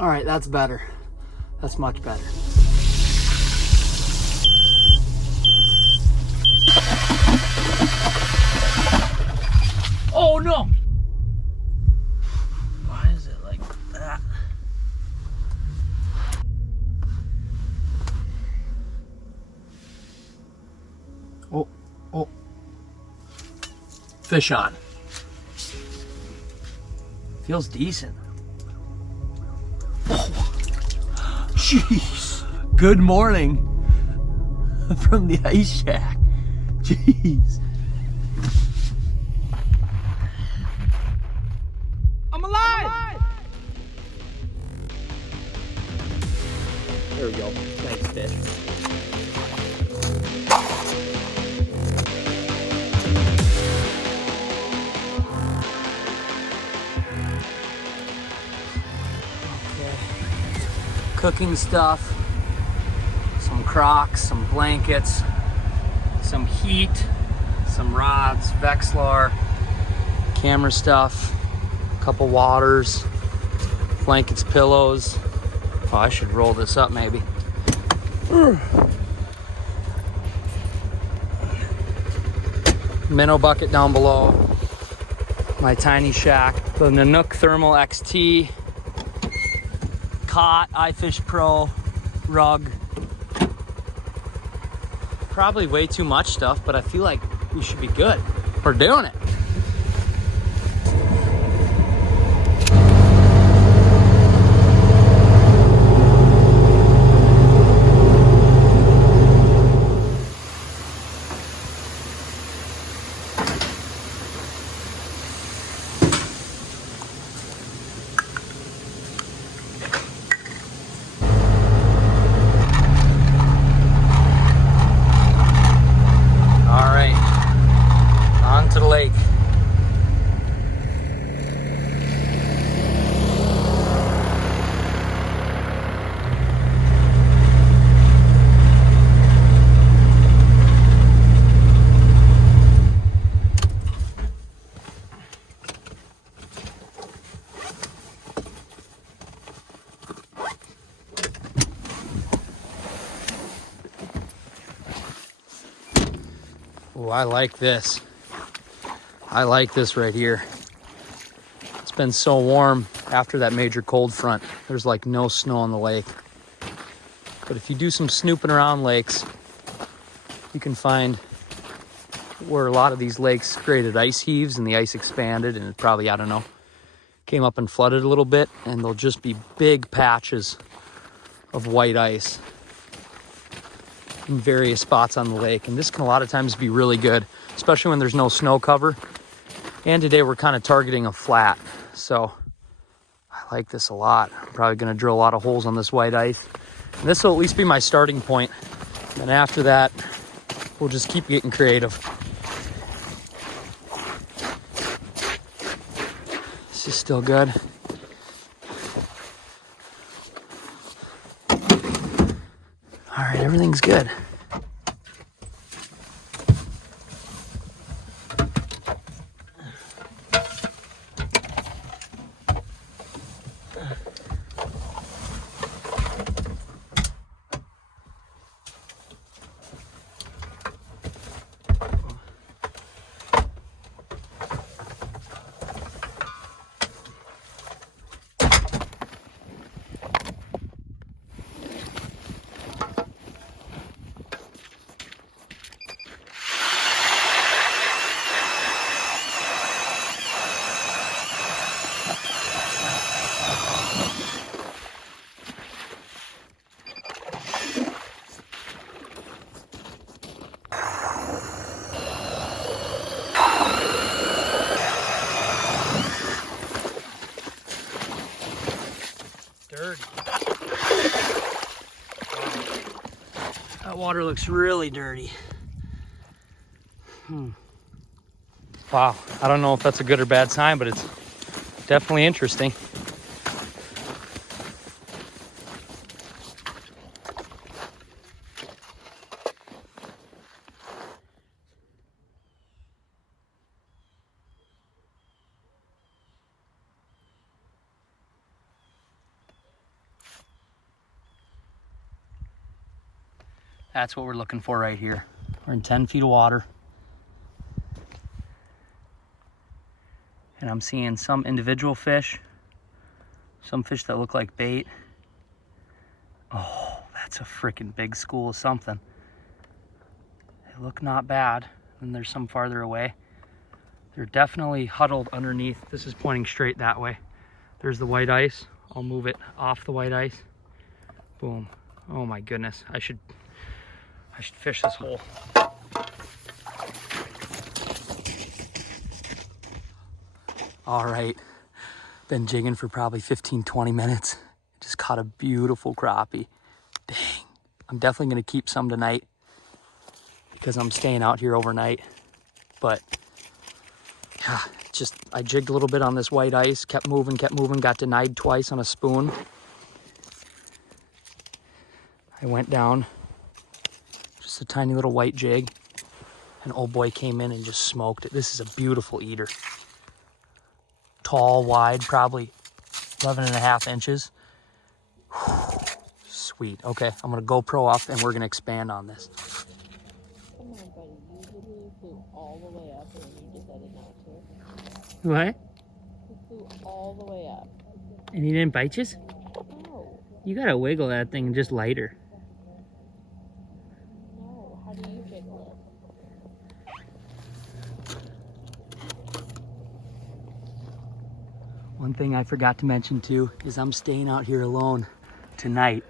All right, that's better. That's much better. Oh no! Why is it like that? Oh, oh. Fish on. Feels decent. Oh, jeez. Good morning from the ice shack. Jeez. I'm alive! There we go. Nice fish. Cooking stuff, some Crocs, some blankets, some heat, some rods, Vexilar, camera stuff, a couple waters, blankets, pillows. Oh, I should roll this up maybe. Minnow bucket down below, my tiny shack, the Nanook Thermal XT, cot, iFish Pro, rug. Probably way too much stuff, but I feel like we should be good. We're doing it. To the lake. Oh, I like this. I like this right here. It's been so warm after that major cold front. There's like no snow on the lake. But if you do some snooping around lakes, you can find where a lot of these lakes created ice heaves and the ice expanded and it probably, I don't know, came up and flooded a little bit, and there'll just be big patches of white ice in various spots on the lake. And this can a lot of times be really good, especially when there's no snow cover. And today we're kind of targeting a flat, so I like this a lot. I'm probably going to drill a lot of holes on this white ice. And this will at least be my starting point. And after that, we'll just keep getting creative. This is still good. All right, everything's good. Dirty. That water looks really dirty. Wow, I don't know if that's a good or bad sign, but it's definitely interesting. That's what we're looking for right here. We're in 10 feet of water. And I'm seeing some individual fish, some fish that look like bait. Oh, that's a freaking big school of something. They look not bad. And there's some farther away. They're definitely huddled underneath. This is pointing straight that way. There's the white ice. I'll move it off the white ice. Boom. Oh my goodness. I should fish this hole. All right, been jigging for probably 15-20 minutes. Just caught a beautiful crappie. Dang, I'm definitely gonna keep some tonight because I'm staying out here overnight. But yeah, I jigged a little bit on this white ice, kept moving, got denied twice on a spoon. I went down, just a tiny little white jig, and old boy came in and just smoked it. This is a beautiful eater. Tall, wide, probably 11.5 inches. Whew, sweet. Okay, I'm gonna GoPro up and we're gonna expand on this. Come on, buddy. You literally flew all the way up and you decided not to. What? You flew all the way up. And he didn't bite you? No. You gotta wiggle that thing just lighter. No. How do you jiggle it? One thing I forgot to mention too is I'm staying out here alone tonight.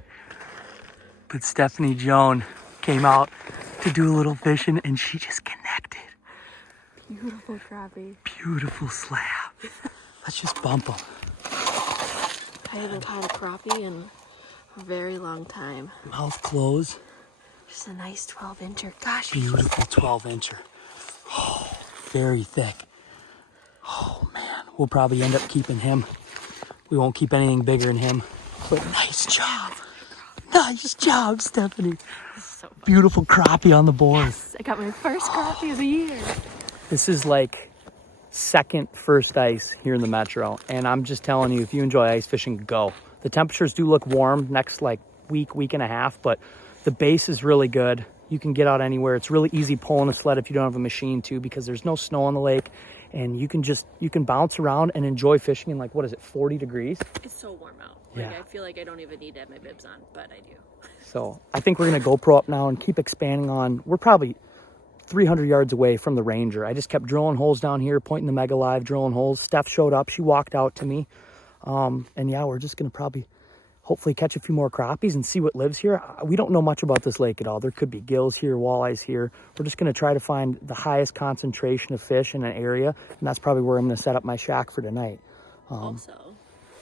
But Stephanie Joan came out to do a little fishing and she just connected. Beautiful crappie. Beautiful slab. Let's just bump them. I haven't caught a crappie in a very long time. Mouth closed. Just a nice 12-incher. Gosh. Beautiful 12-incher. Oh, very thick. Oh man, we'll probably end up keeping him. We won't keep anything bigger than him. But nice job. Nice job, Stephanie. So fun. Beautiful crappie on the board. Yes, I got my first crappie of the year. This is like first ice here in the Metro. And I'm just telling you, if you enjoy ice fishing, go. The temperatures do look warm next like week and a half, but the base is really good. You can get out anywhere. It's really easy pulling a sled if you don't have a machine too, because there's no snow on the lake. And you can bounce around and enjoy fishing in like, what is it, 40 degrees? It's so warm out. Like, Yeah. I feel like I don't even need to have my bibs on, but I do. So I think we're gonna GoPro up now and keep expanding on. We're probably 300 yards away from the Ranger. I just kept drilling holes down here, pointing the Mega Live, drilling holes. Steph showed up, she walked out to me. And yeah, we're just gonna probably hopefully catch a few more crappies and see what lives here. We don't know much about this lake at all. There could be gills here, walleyes here. We're just gonna try to find the highest concentration of fish in an area, and that's probably where I'm gonna set up my shack for tonight. Also,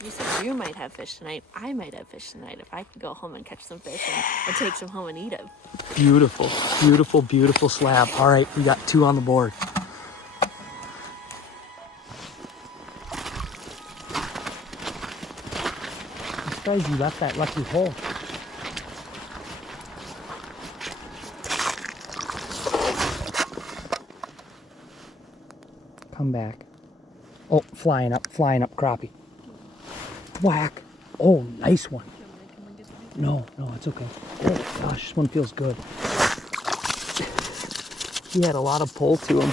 you said you might have fish tonight. I might have fish tonight if I can go home and catch some fish and take some home and eat them. Beautiful, beautiful, beautiful slab. All right, we got 2 on the board. I'm surprised you left that lucky hole. Come back. Oh, flying up crappie. Whack. Oh, nice one. No, it's okay. Oh gosh, this one feels good. He had a lot of pull to him.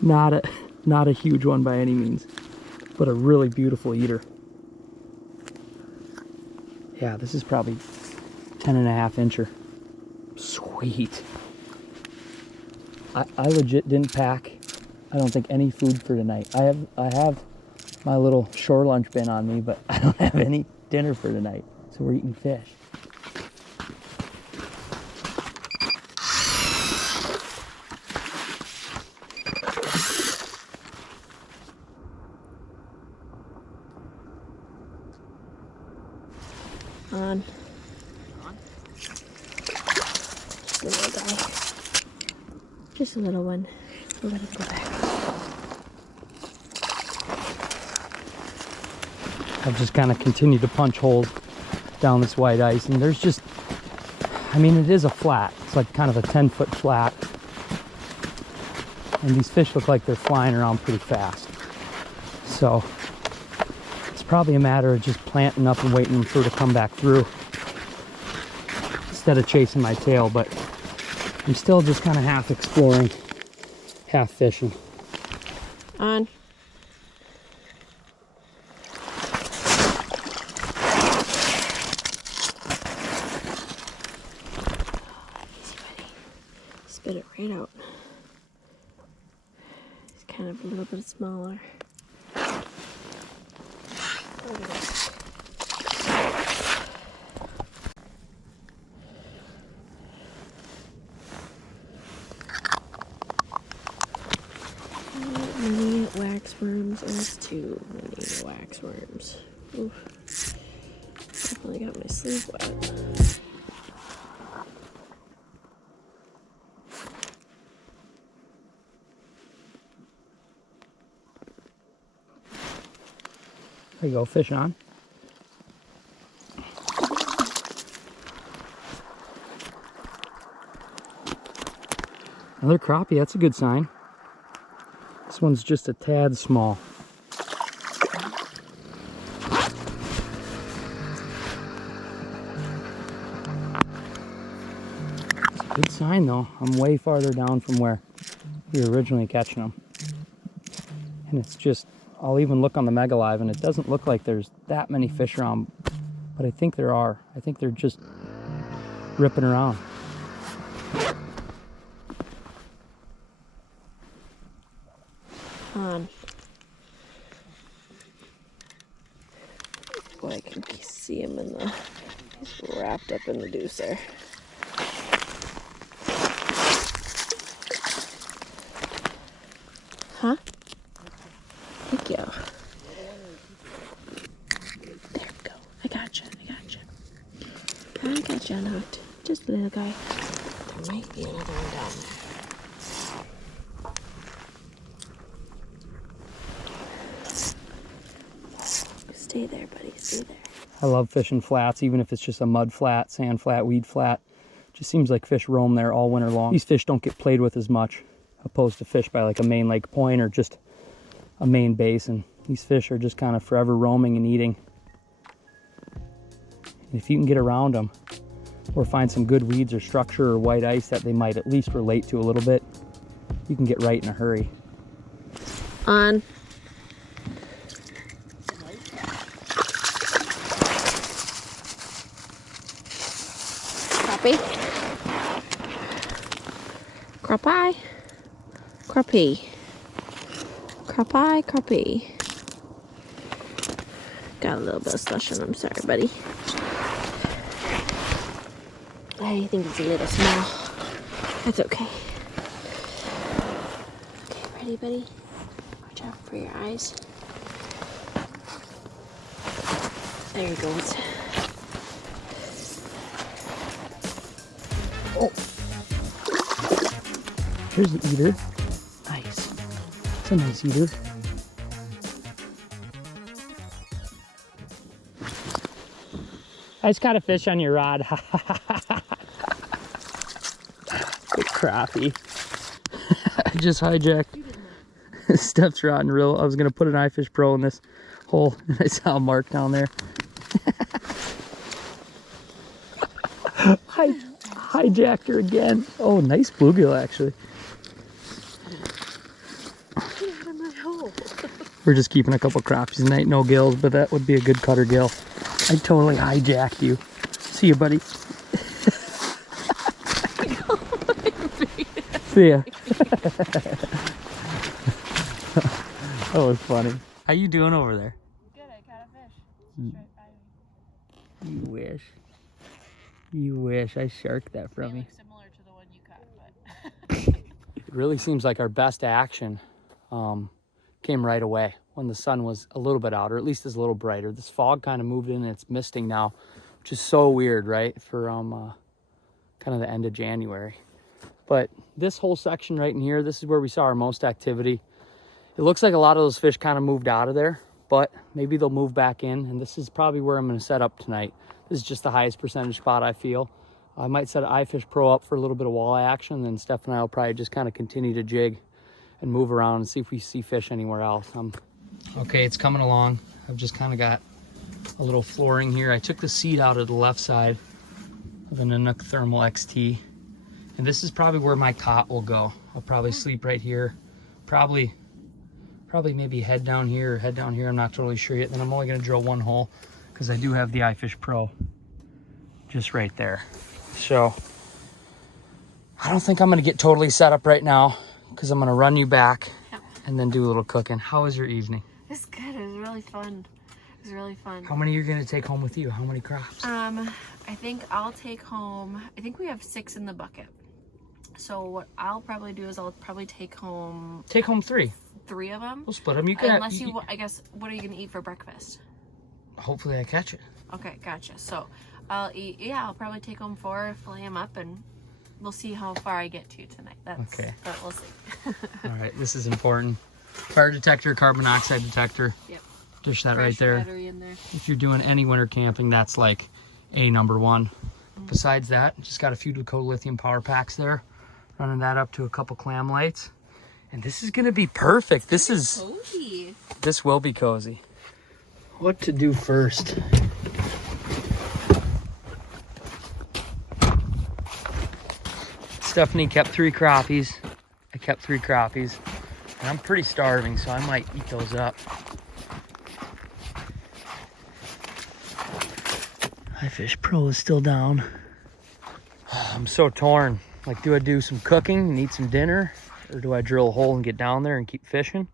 Not a huge one by any means, but a really beautiful eater. Yeah, this is probably 10.5 incher. Sweet. I legit didn't pack, I don't think, any food for tonight. I have my little shore lunch bin on me, but I don't have any dinner for tonight. So we're eating fish. On. Just a little guy. Just a little one. We'll let it go back. I've just kind of continued to punch holes down this white ice, and there's just, I mean, it is a flat. It's like kind of a 10-foot flat. And these fish look like they're flying around pretty fast. So it's probably a matter of just planting up and waiting for it to come back through. instead of chasing my tail, but I'm still just kind of half exploring, half fishing. On. Spit it right out. It's kind of a little bit smaller. Many wax worms. There's too many wax worms. Oof. Definitely got my sleeve wet. There you go, fish on. Another crappie, that's a good sign. This one's just a tad small. It's a good sign though. I'm way farther down from where we were originally catching them. And it's just, I'll even look on the Mega Live and it doesn't look like there's that many fish around, but I think there are. I think they're just ripping around. Boy, I can see him in the, he's wrapped up in the deuce there. Huh? Thank you. There we go. I gotcha. I gotcha on hooked. Just a little guy. There might be another one down there. Stay there, buddy. Stay there. I love fishing flats, even if it's just a mud flat, sand flat, weed flat. Just seems like fish roam there all winter long. These fish don't get played with as much, opposed to fish by like a main lake point or just a main basin. These fish are just kind of forever roaming and eating. And if you can get around them or find some good weeds or structure or white ice that they might at least relate to a little bit, you can get right in a hurry. On. Crappie. Crappie. Crappie. Crappie. Crappie. Got a little bit of slush on him. Sorry, buddy. I think it's a little small. That's okay. Okay, ready, buddy? Watch out for your eyes. There he goes. Oh, here's the eater. Nice. It's a nice eater. I just caught a fish on your rod. Big crappie. I just hijacked Steph's rod and reel. I was gonna put an iFish Pro in this hole and I saw a mark down there. Hijacked her again. Oh, nice bluegill actually. Get out of my hole. We're just keeping a couple crappies tonight, no gills, but that would be a good cutter gill. I totally hijacked you. See you, buddy. See ya. That was funny. How you doing over there? Good, I caught a fish. She's right by me. You wish. You wish. I sharked that from you. Similar to the one you caught, but It really seems like our best action came right away when the sun was a little bit out, or at least is a little brighter. This fog kind of moved in and it's misting now, which is so weird, right? For kind of the end of January. But this whole section right in here, this is where we saw our most activity. It looks like a lot of those fish kind of moved out of there, but maybe they'll move back in. And this is probably where I'm going to set up tonight. This is just the highest percentage spot I feel. I might set an iFish Pro up for a little bit of walleye action, and then Steph and I will probably just kind of continue to jig and move around and see if we see fish anywhere else. Okay, it's coming along. I've just kind of got a little flooring here. I took the seat out of the left side of an Nanook Thermal XT. And this is probably where my cot will go. I'll probably sleep right here. Probably maybe head down here or head down here. I'm not totally sure yet. Then I'm only gonna drill one hole because I do have the iFish Pro just right there. So I don't think I'm gonna get totally set up right now because I'm gonna run you back and then do a little cooking. How was your evening? It's good. It was really fun. It was really fun. How many are you gonna take home with you? How many crops? I think I'll take home, I think we have 6 in the bucket. So what I'll probably do is I'll probably take home 3. 3 of them. We'll split them. You can. Unless you, I guess, what are you gonna eat for breakfast? Hopefully I catch it. Okay, gotcha. So I'll eat, yeah, I'll probably take home 4, fillet them up, and we'll see how far I get to tonight. That's okay. But we'll see. All right, this is important. Fire detector, carbon monoxide detector. Yep. Dish that Fresh right there. battery in there. If you're doing any winter camping, that's like number 1. Besides that, just got a few Dakota lithium power packs there. Running that up to a couple clam lights. And this is gonna be perfect. This is cozy. This will be cozy. What to do first? Stephanie kept 3 crappies. I kept 3 crappies. And I'm pretty starving, so I might eat those up. iFish Pro is still down. I'm so torn. Like, do I do some cooking and eat some dinner? Or do I drill a hole and get down there and keep fishing?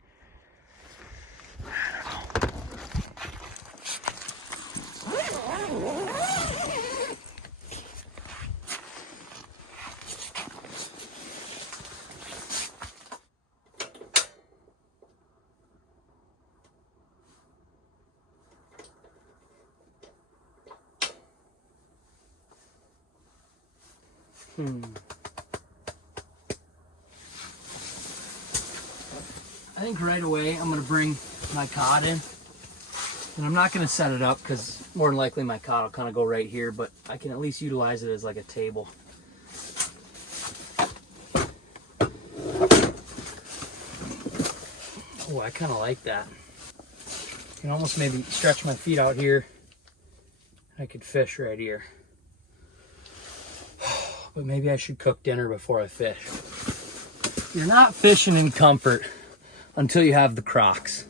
I think right away I'm gonna bring my cod in, and I'm not gonna set it up because more than likely my cod will kind of go right here, but I can at least utilize it as like a table. Oh, I kind of like that. I can almost maybe stretch my feet out here. I could fish right here. But maybe I should cook dinner before I fish. You're not fishing in comfort until you have the Crocs.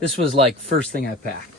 This was like first thing I packed.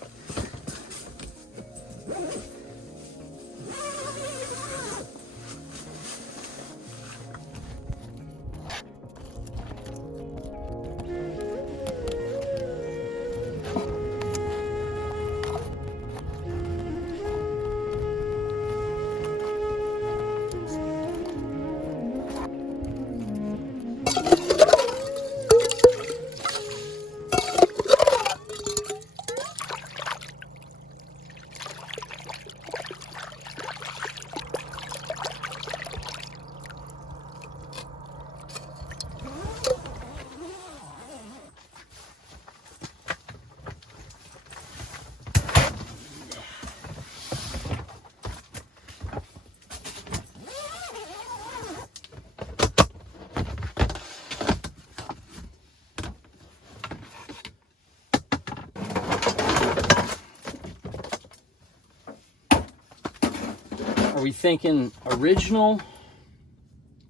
Are we thinking original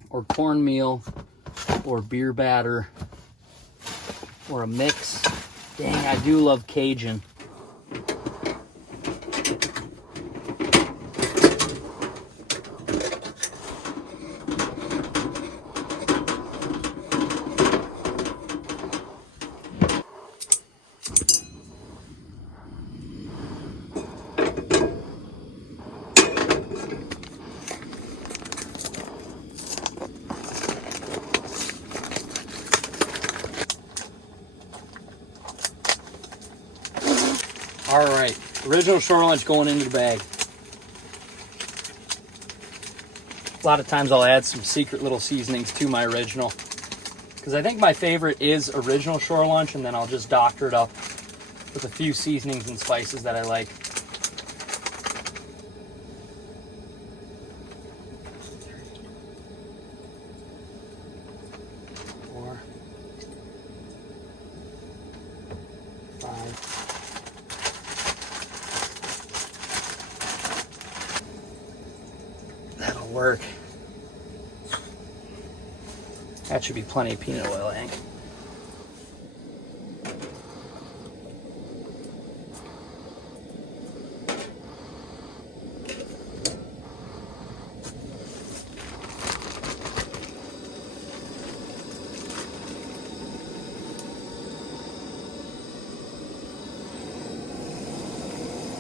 or cornmeal or beer batter or a mix? Dang, I do love Cajun. All right, original shore lunch going into the bag. A lot of times I'll add some secret little seasonings to my original, because I think my favorite is original shore lunch, and then I'll just doctor it up with a few seasonings and spices that I like. work. That should be plenty of peanut oil, I think.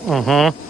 Mm-hmm.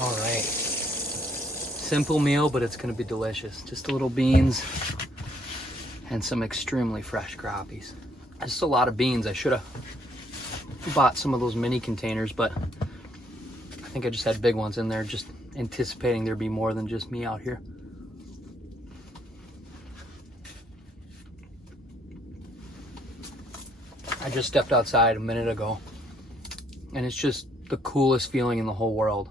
All right. Simple meal, but it's gonna be delicious. Just a little beans and some extremely fresh crappies. Just a lot of beans. I should have bought some of those mini containers, but I think I just had big ones in there, just anticipating there'd be more than just me out here. I just stepped outside a minute ago, and it's just the coolest feeling in the whole world.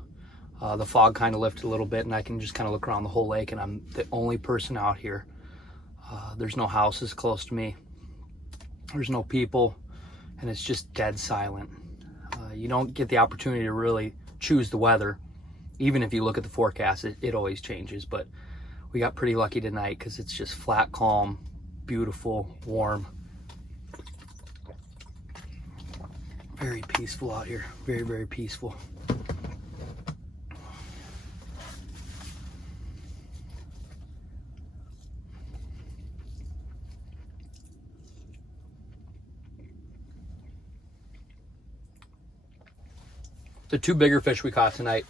The fog kind of lifted a little bit, and I can just kind of look around the whole lake, and I'm the only person out here. There's no houses close to me. There's no people, and it's just dead silent. You don't get the opportunity to really choose the weather. Even if you look at the forecast, it always changes, but we got pretty lucky tonight because it's just flat, calm, beautiful, warm. Very peaceful out here. Very, very peaceful. The two bigger fish we caught tonight,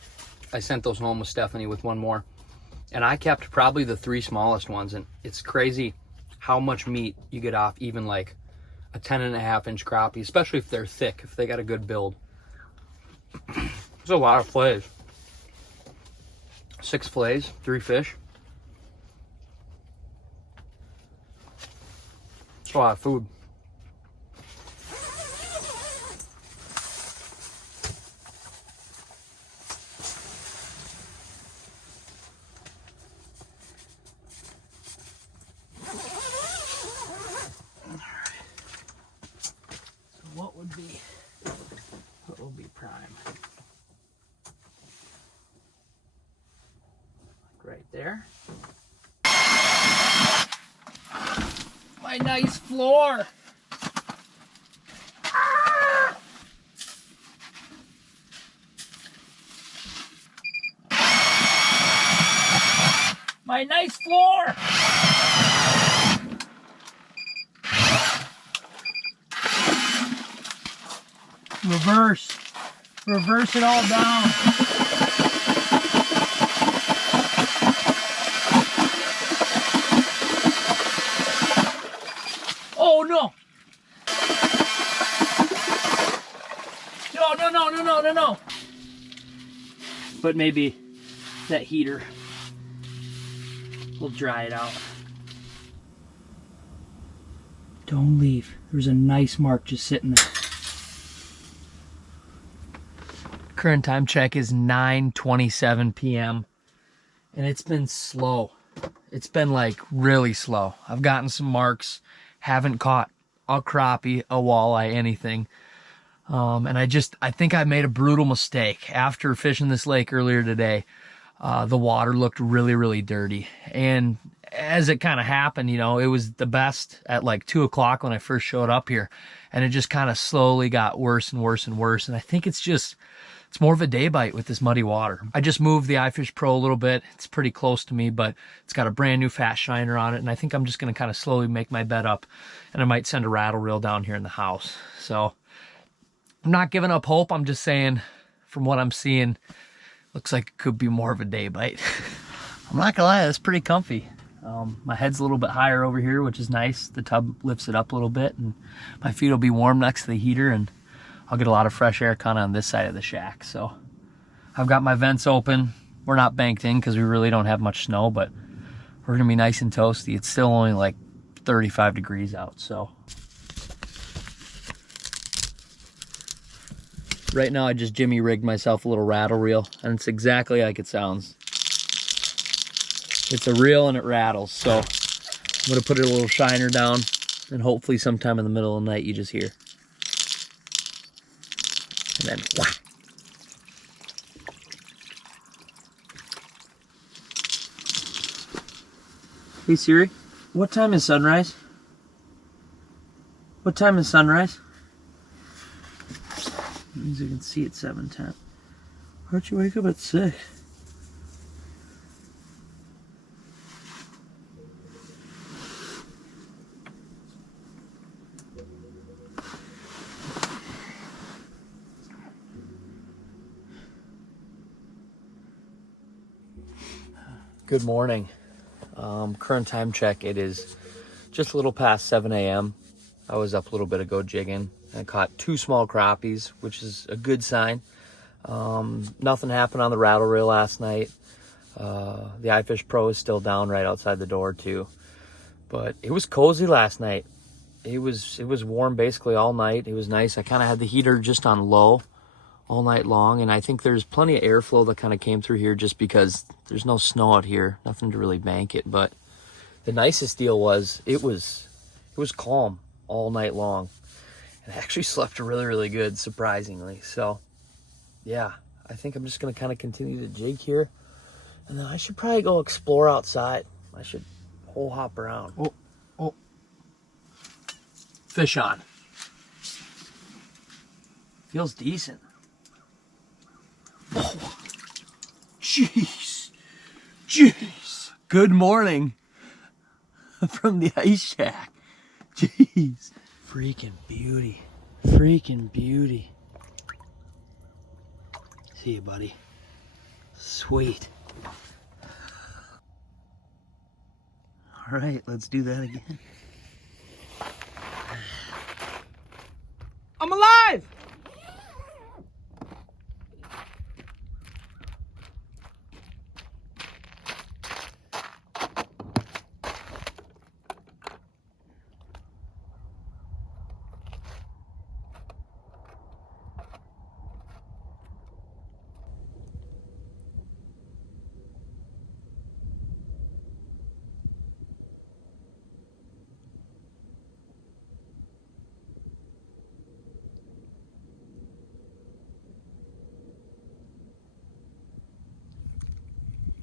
I sent those home with Stephanie with one more. And I kept probably the three smallest ones. And it's crazy how much meat you get off even like a 10.5-inch crappie, especially if they're thick, if they got a good build. There's a lot of fillets. 6 fillets, 3 fish. It's a lot of food. What will be prime? Right there. My nice floor. My nice floor. Reverse it all down. Oh no. No. But maybe that heater will dry it out. Don't leave. There's a nice mark just sitting there. Current time check is 9:27 p.m. and it's been slow. It's been like really slow. I've gotten some marks, haven't caught a crappie, a walleye, anything. And I think I made a brutal mistake. After fishing this lake earlier today, the water looked really, really dirty. And as it kind of happened, you know, it was the best at like 2 o'clock when I first showed up here. And it just kind of slowly got worse and worse and worse. And I think it's just it's more of a day bite with this muddy water. I just moved the iFish Pro a little bit. It's pretty close to me, but it's got a brand new fast shiner on it, and I think I'm just going to kind of slowly make my bed up, and I might send a rattle reel down here in the house. So I'm not giving up hope. I'm just saying, from what I'm seeing, looks like it could be more of a day bite. I'm not gonna lie, that's pretty comfy. My head's a little bit higher over here, which is nice. The tub lifts it up a little bit, and my feet will be warm next to the heater, and I'll get a lot of fresh air kind of on this side of the shack. So I've got my vents open. We're not banked in because we really don't have much snow, but we're gonna be nice and toasty. It's still only like 35 degrees out, so. Right now I just jimmy rigged myself a little rattle reel, and it's exactly like it sounds. It's a reel and it rattles, so I'm gonna put a little shiner down, and hopefully sometime in the middle of the night you just hear. And then whack. Hey Siri, what time is sunrise? What time is sunrise? Means you can see at 7:10. Why'd you wake up at 6? Good morning. Current time check, it is just a little past 7 a.m. I was up a little bit ago jigging. I caught 2 small crappies, which is a good sign. Nothing happened on the rattle reel last night. The iFish Pro is still down right outside the door too. But it was cozy last night. It was warm basically all night. It was nice. I kind of had the heater just on low all night long, and I think there's plenty of airflow that kind of came through here just because there's no snow out here, nothing to really bank it. But the nicest deal was it was calm all night long. And I actually slept really, really good, surprisingly. So, yeah, I think I'm just going to kind of continue to jig here. And then I should probably go explore outside. I should hole hop around. Oh. Fish on. Feels decent. Oh, jeez. Good morning from the ice shack. Jeez. Freaking beauty. See you, buddy. Sweet. All right, let's do that again. I'm alive!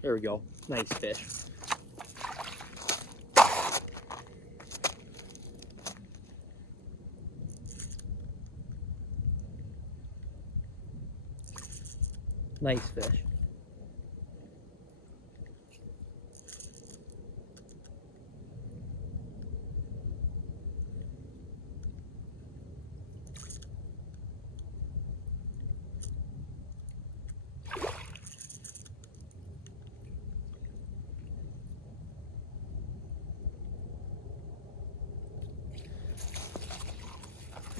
There we go. Nice fish. Nice fish.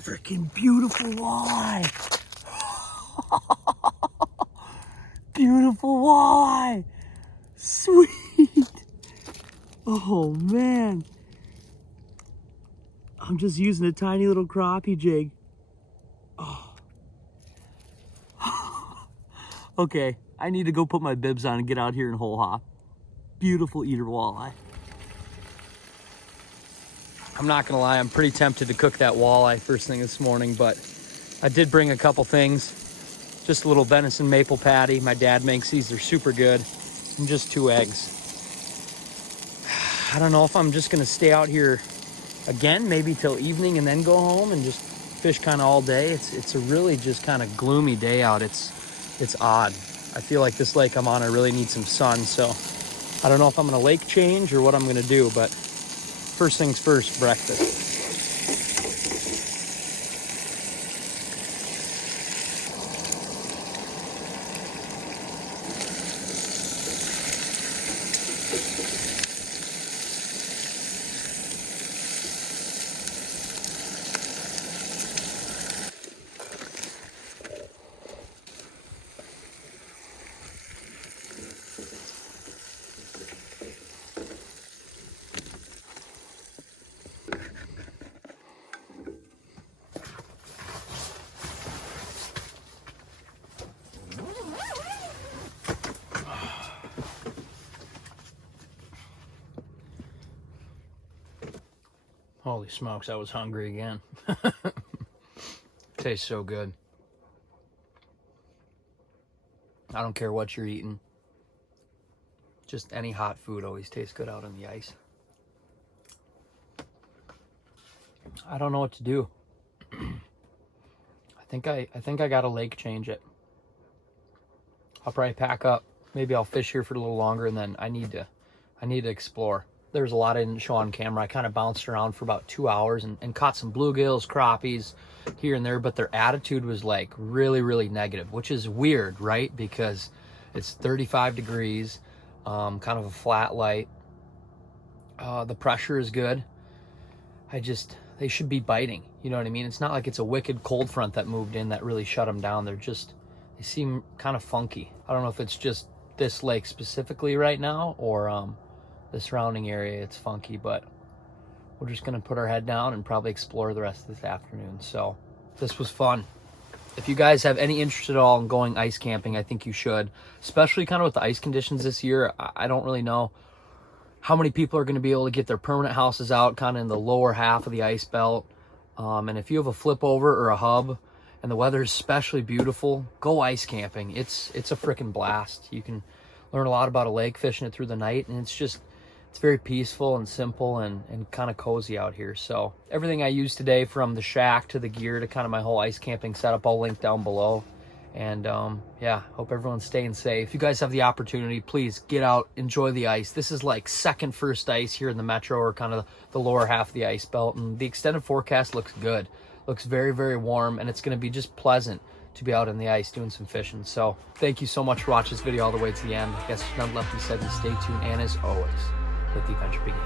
Freaking beautiful walleye. Beautiful walleye. Sweet. Oh man. I'm just using a tiny little crappie jig. Oh. Okay, I need to go put my bibs on and get out here and hole hop. Beautiful eater walleye. I'm not gonna lie, I'm pretty tempted to cook that walleye first thing this morning, but I did bring a couple things. Just a little venison maple patty. My dad makes these, they're super good. And just 2 eggs. I don't know if I'm just gonna stay out here again, maybe till evening and then go home and just fish kind of all day. It's a really just kind of gloomy day out. It's It's odd. I feel like this lake I'm on, I really need some sun, so I don't know if I'm gonna lake change or what I'm gonna do, but first things first, breakfast. Holy smokes, I was hungry again. Tastes so good. I don't care what you're eating. Just any hot food always tastes good out on the ice. I don't know what to do. I think I gotta lake change it. I'll probably pack up. Maybe I'll fish here for a little longer, and then I need to explore. There's a lot I didn't show on camera. I kind of bounced around for about 2 hours and caught some bluegills, crappies here and there, but their attitude was like really, really negative, which is weird, right? Because it's 35 degrees, kind of a flat light. The pressure is good. They should be biting. You know what I mean? It's not like it's a wicked cold front that moved in that really shut them down. They seem kind of funky. I don't know if it's just this lake specifically right now or the surrounding area, it's funky, but we're just gonna put our head down and probably explore the rest of this afternoon. So this was fun. If you guys have any interest at all in going ice camping, I think you should, especially kind of with the ice conditions this year. I don't really know how many people are going to be able to get their permanent houses out kind of in the lower half of the ice belt. And if you have a flip over or a hub and the weather is especially beautiful, go ice camping. It's a freaking blast. You can learn a lot about a lake fishing it through the night, and it's very peaceful and simple and kind of cozy out here. So everything I used today, from the shack to the gear to kind of my whole ice camping setup, I'll link down below. And yeah, hope everyone's staying safe. If you guys have the opportunity, please get out, enjoy the ice. This is like first ice here in the metro, or kind of the lower half of the ice belt. And the extended forecast looks good. Looks very, very warm, and it's going to be just pleasant to be out on the ice doing some fishing. So thank you so much for watching this video all the way to the end. I guess there's nothing left to be said, and stay tuned. And as always, let the adventure begin.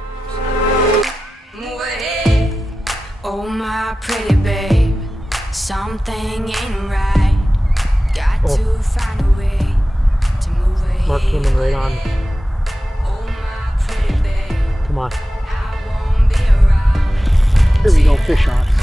Move ahead, oh my pretty babe, something ain't right. Got to find a way to move ahead. Mark came in right on. Oh my pretty babe, Come on. I won't be around. Here we go, fish on.